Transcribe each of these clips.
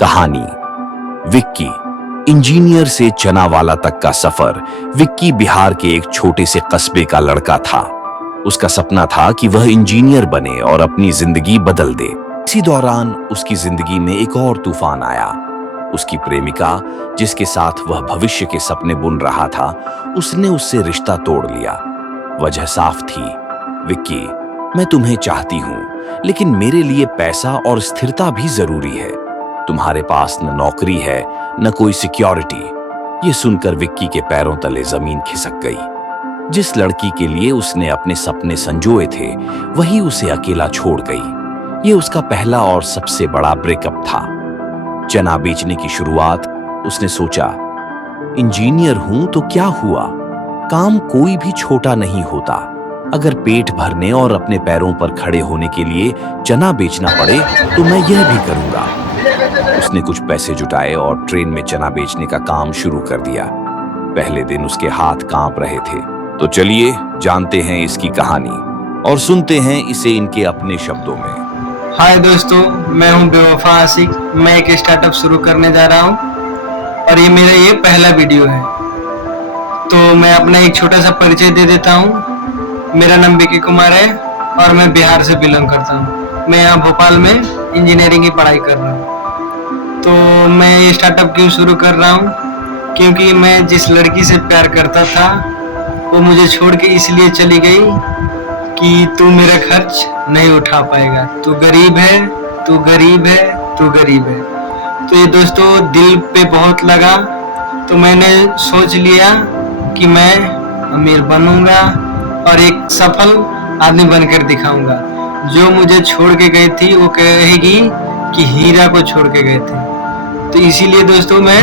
कहानी विक्की। इंजीनियर से चनावाला तक का सफर। विक्की बिहार के एक छोटे से कस्बे का लड़का था। उसका सपना था कि वह इंजीनियर बने और अपनी जिंदगी बदल दे। इसी दौरान उसकी जिंदगी में एक और तूफान आया। उसकी प्रेमिका, जिसके साथ वह भविष्य के सपने बुन रहा था, उसने उससे रिश्ता तोड़ लिया। वजह साफ थी, विक्की, मैं तुम्हें चाहती हूं, लेकिन मेरे लिए पैसा और स्थिरता भी जरूरी है। तुम्हारे पास न नौकरी है न कोई सिक्योरिटी। यह सुनकर विक्की के पैरों तले जमीन खिसक गई। जिस लड़की के लिए उसने अपने सपने संजोए थे, वही उसे अकेला छोड़ गई। यह उसका पहला और सबसे बड़ा ब्रेकअप था। चना बेचने की शुरुआत। उसने सोचा, इंजीनियर हूं तो क्या हुआ, काम कोई भी छोटा नहीं होता। अगर पेट भरने और अपने पैरों पर खड़े होने के लिए चना बेचना पड़े तो मैं यह भी करूंगा। उसने कुछ पैसे जुटाए और ट्रेन में चना बेचने का काम शुरू कर दिया। पहले दिन उसके हाथ कांप रहे थे। तो चलिए जानते हैं इसकी कहानी और सुनते हैं इसे इनके अपने शब्दों में। हाय दोस्तों, मैं हूं बेवफा आशिक। मैं एक स्टार्टअप शुरू करने जा रहा हूं और ये मेरा पहला वीडियो है। तो मैं अपना एक छोटा सा परिचय दे देता हूं। मेरा नाम विक्की कुमार है और मैं बिहार से बिलोंग करता हूं। मैं यहाँ भोपाल में इंजीनियरिंग की पढ़ाई कर रहा हूँ। तो मैं ये स्टार्टअप क्यों शुरू कर रहा हूँ, क्योंकि मैं जिस लड़की से प्यार करता था वो मुझे छोड़ के इसलिए चली गई कि तू मेरा खर्च नहीं उठा पाएगा, तू गरीब है, तू गरीब है, तू गरीब है। तो ये दोस्तों दिल पे बहुत लगा। तो मैंने सोच लिया कि मैं अमीर बनूंगा और एक सफल आदमी बनकर दिखाऊंगा। जो मुझे छोड़ के गई थी वो कहेगी कि हीरा को छोड़ के गए थे। तो इसीलिए दोस्तों मैं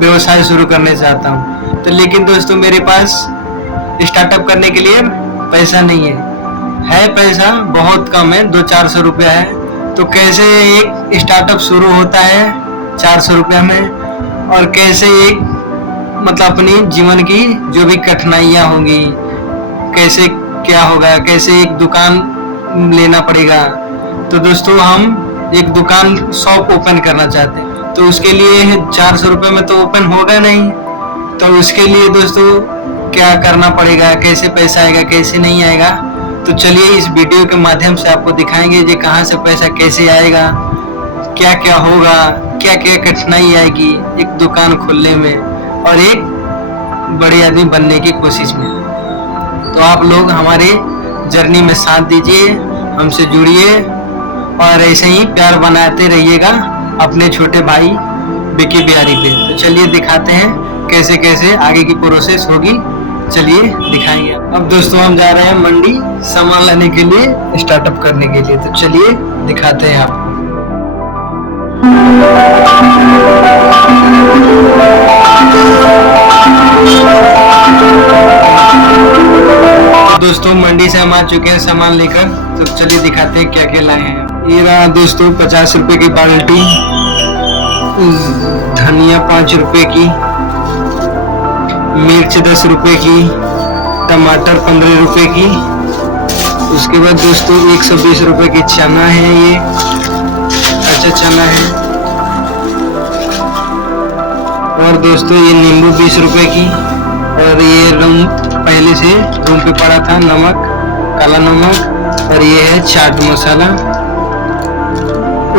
व्यवसाय शुरू करने चाहता हूँ। तो लेकिन दोस्तों मेरे पास स्टार्टअप करने के लिए पैसा नहीं है पैसा बहुत कम है, 200-400 रुपया है। तो कैसे एक स्टार्टअप शुरू होता है 400 रुपया में, और कैसे एक मतलब अपनी जीवन की जो भी कठिनाइयाँ होंगी, कैसे क्या होगा, कैसे एक दुकान लेना पड़ेगा। तो दोस्तों हम एक दुकान शॉप ओपन करना चाहते हैं। तो उसके लिए 400 रुपये में तो ओपन होगा नहीं। तो उसके लिए दोस्तों क्या करना पड़ेगा, कैसे पैसा आएगा, कैसे नहीं आएगा। तो चलिए इस वीडियो के माध्यम से आपको दिखाएंगे कि कहाँ से पैसा कैसे आएगा, क्या क्या होगा, क्या क्या कठिनाई आएगी एक दुकान खोलने में और एक बड़े आदमी बनने की कोशिश में। तो आप लोग हमारे जर्नी में साथ दीजिए, हमसे जुड़िए और ऐसे ही प्यार बनाते रहिएगा अपने छोटे भाई विक्की बिहारी पे। तो चलिए दिखाते हैं कैसे कैसे आगे की प्रोसेस होगी। चलिए दिखाएंगे। अब दोस्तों हम जा रहे हैं मंडी सामान लाने के लिए, स्टार्टअप करने के लिए। तो चलिए दिखाते हैं आपको। दोस्तों मंडी से हम आ चुके हैं सामान लेकर। तो चलिए दिखाते हैं क्या क्या लाए हैं। ये रहा दोस्तों 50 रुपए की बाल्टी, धनिया 5 रुपए की, मिर्च 10 रुपए की, टमाटर 15 रुपए की। उसके बाद दोस्तों 120 रुपए की चना है, ये अच्छा चना है। और दोस्तों ये नींबू 20 रुपए की। और ये पहले से रूम पे पड़ा था नमक, काला नमक। और ये है चाट मसाला।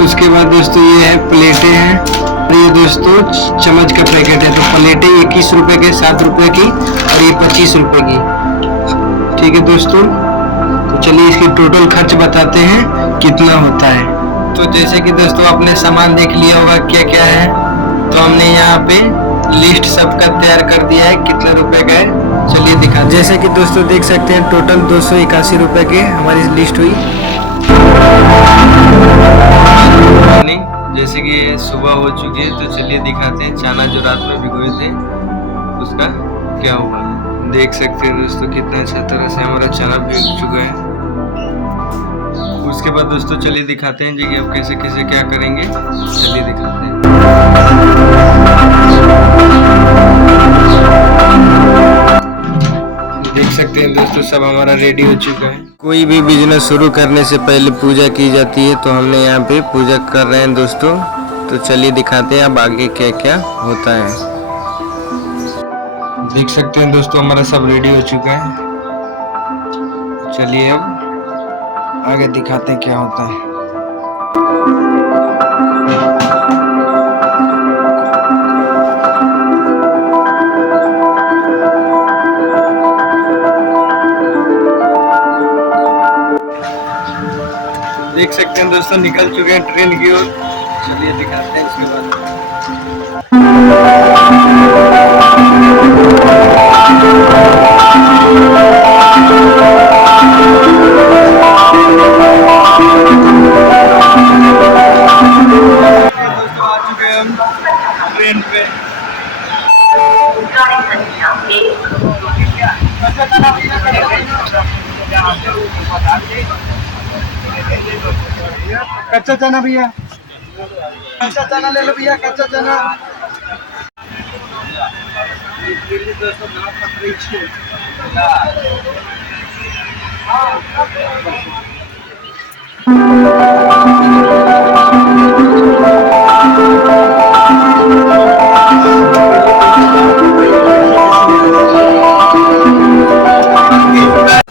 उसके बाद दोस्तों ये है प्लेटें हैं। और ये दोस्तों चम्मच का पैकेट है। तो प्लेटें 21 रुपए के, 7 रुपए की और ये 25 रुपए की। ठीक है दोस्तों, तो चलिए इसकी टोटल खर्च बताते हैं कितना होता है। तो जैसे कि दोस्तों आपने सामान देख लिया होगा क्या क्या है। तो हमने यहाँ पे लिस्ट सबका तैयार कर दिया है कितने रुपए का है। चलिए दिखा। जैसे कि दोस्तों देख सकते हैं टोटल 281 रुपए की हमारी लिस्ट हुई। जैसे कि सुबह हो चुकी है तो चलिए दिखाते हैं चना जो रात में भिगोए थे उसका क्या हुआ। देख सकते हैं दोस्तों कितना अच्छा तरह से हमारा चना भीग चुका है। उसके बाद दोस्तों चलिए दिखाते हैं जी कि अब कैसे कैसे क्या करेंगे। चलिए दिखाते हैं। देख सकते हैं दोस्तों सब हमारा रेडी हो चुका है। कोई भी बिजनेस शुरू करने से पहले पूजा की जाती है, तो हमने यहाँ पे पूजा कर रहे हैं दोस्तों। तो चलिए दिखाते हैं अब आगे क्या क्या होता है। देख सकते हैं दोस्तों हमारा सब रेडी हो चुका है। चलिए अब आगे दिखाते हैं क्या होता है। देख सकते हैं दोस्तों निकल चुके हैं ट्रेन की ओर। चलिए दिखाते हैं इसके बाद। दोस्तों आ चुके हैं हम ट्रेन पे। कच्चा चना भैया, कच्चा चना ले लो भैया, कच्चा चना।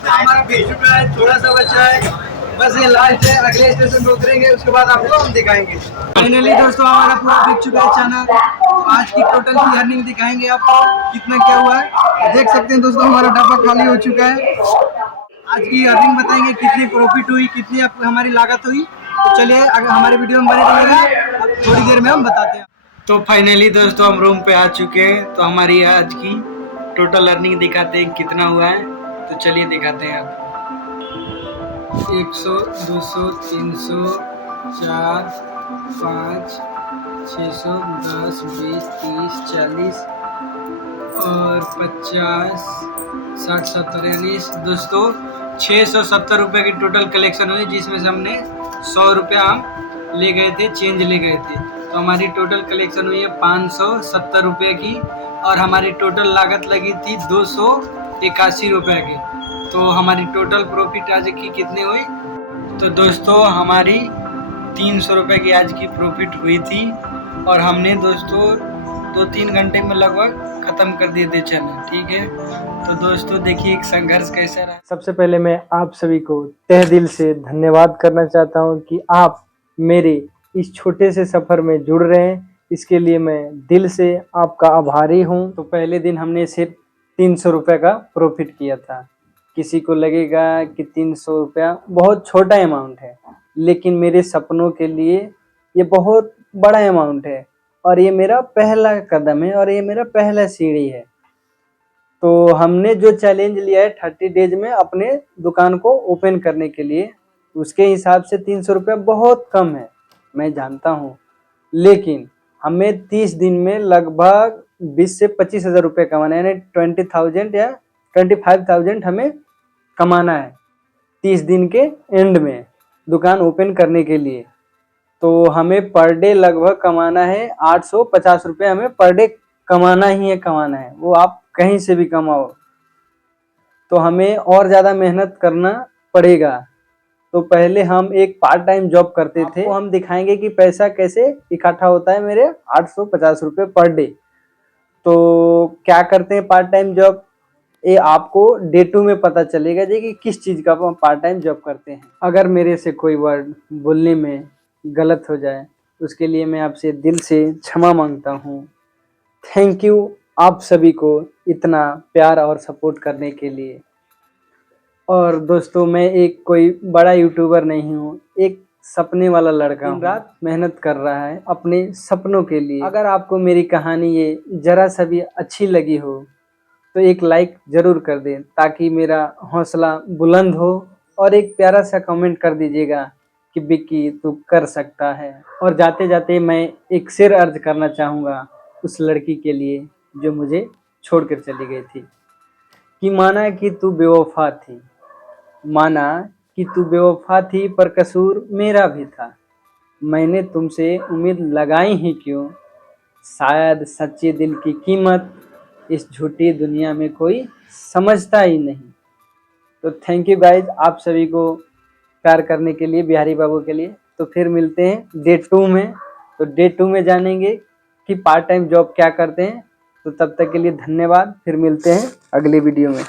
हमारा बीच चुका है, थोड़ा सा बचा है, बस ये लास्ट है। अगले स्टेशन पे उतरेंगे, उसके बाद आपको हम दिखाएंगे। फाइनली दोस्तों हमारा पूरा बिक चुका है चना। आज की टोटल की अर्निंग दिखाएंगे आपको कितना क्या हुआ है। देख सकते हैं दोस्तों हमारा डब्बा खाली हो चुका है। आज की अर्निंग बताएंगे कितनी प्रॉफिट हुई, कितनी हमारी लागत हुई। तो चलिए अगर हमारे वीडियो में बने रहिएगा, अब थोड़ी देर में हम बताते हैं। तो फाइनली दोस्तों हम रूम पे आ चुके हैं। तो हमारी आज की टोटल अर्निंग दिखाते हैं कितना हुआ है। तो चलिए दिखाते हैं आप। 100, 200, 300, 4, 5, 600, 10, 20, 30, 40 और 50, 60, 70 यानी दोस्तों 670 रुपये की टोटल कलेक्शन हुई, जिसमें से हमने 100 रुपया हम ले गए थे, चेंज ले गए थे। तो हमारी टोटल कलेक्शन हुई है 570 रुपये की और हमारी टोटल लागत लगी थी 281 रुपये की। तो हमारी टोटल प्रॉफिट आज की कितनी हुई? तो दोस्तों हमारी 300 रुपये की आज की प्रॉफिट हुई थी और हमने दोस्तों 2-3 घंटे में लगभग ख़त्म कर दिए थे चैनल। ठीक है, तो दोस्तों देखिए एक संघर्ष कैसा रहा। सबसे पहले मैं आप सभी को तहे दिल से धन्यवाद करना चाहता हूं कि आप मेरे इस छोटे से सफ़र में जुड़ रहे हैं। इसके लिए मैं दिल से आपका आभारी हूं। तो पहले दिन हमने सिर्फ 300 रुपये का प्रॉफिट किया था। किसी को लगेगा कि 300 रुपया बहुत छोटा अमाउंट है, लेकिन मेरे सपनों के लिए ये बहुत बड़ा अमाउंट है और ये मेरा पहला कदम है और ये मेरा पहला सीढ़ी है। तो हमने जो चैलेंज लिया है 30 डेज में अपने दुकान को ओपन करने के लिए, उसके हिसाब से 300 रुपया बहुत कम है, मैं जानता हूँ। लेकिन हमें 30 दिन में लगभग 20 से 25 हज़ार रुपये कमाना है, यानी 20,000 या 25,000 हमें कमाना है 30 दिन के एंड में दुकान ओपन करने के लिए। तो हमें पर डे लगभग कमाना है 850 रुपये, हमें पर डे कमाना ही है, कमाना है। वो आप कहीं से भी कमाओ, तो हमें और ज़्यादा मेहनत करना पड़ेगा। तो पहले हम एक पार्ट टाइम जॉब करते थे, तो हम दिखाएंगे कि पैसा कैसे इकट्ठा होता है मेरे 850 रुपये पर डे। तो क्या करते हैं पार्ट टाइम जॉब, ये आपको डे 2 में पता चलेगा जी कि किस चीज़ का पार्ट टाइम जॉब करते हैं। अगर मेरे से कोई वर्ड बोलने में गलत हो जाए उसके लिए मैं आपसे दिल से क्षमा मांगता हूँ। थैंक यू आप सभी को इतना प्यार और सपोर्ट करने के लिए। और दोस्तों मैं एक कोई बड़ा यूट्यूबर नहीं हूँ, एक सपने वाला लड़का हूँ, रात मेहनत कर रहा है अपने सपनों के लिए। अगर आपको मेरी कहानी ये जरा सा भी अच्छी लगी हो तो एक लाइक ज़रूर कर दें ताकि मेरा हौसला बुलंद हो, और एक प्यारा सा कमेंट कर दीजिएगा कि विक्की तू कर सकता है। और जाते जाते मैं एक शेर अर्ज करना चाहूँगा उस लड़की के लिए जो मुझे छोड़कर चली गई थी, कि माना कि तू बेवफा थी, माना कि तू बेवफा थी, पर कसूर मेरा भी था। मैंने तुमसे उम्मीद लगाई ही क्यों, शायद सच्चे दिल की कीमत इस झूठी दुनिया में कोई समझता ही नहीं। तो थैंक यू गाइज आप सभी को प्यार करने के लिए, बिहारी बाबू के लिए। तो फिर मिलते हैं डे 2 में। तो डे 2 में जानेंगे कि पार्ट टाइम जॉब क्या करते हैं। तो तब तक के लिए धन्यवाद, फिर मिलते हैं अगले वीडियो में।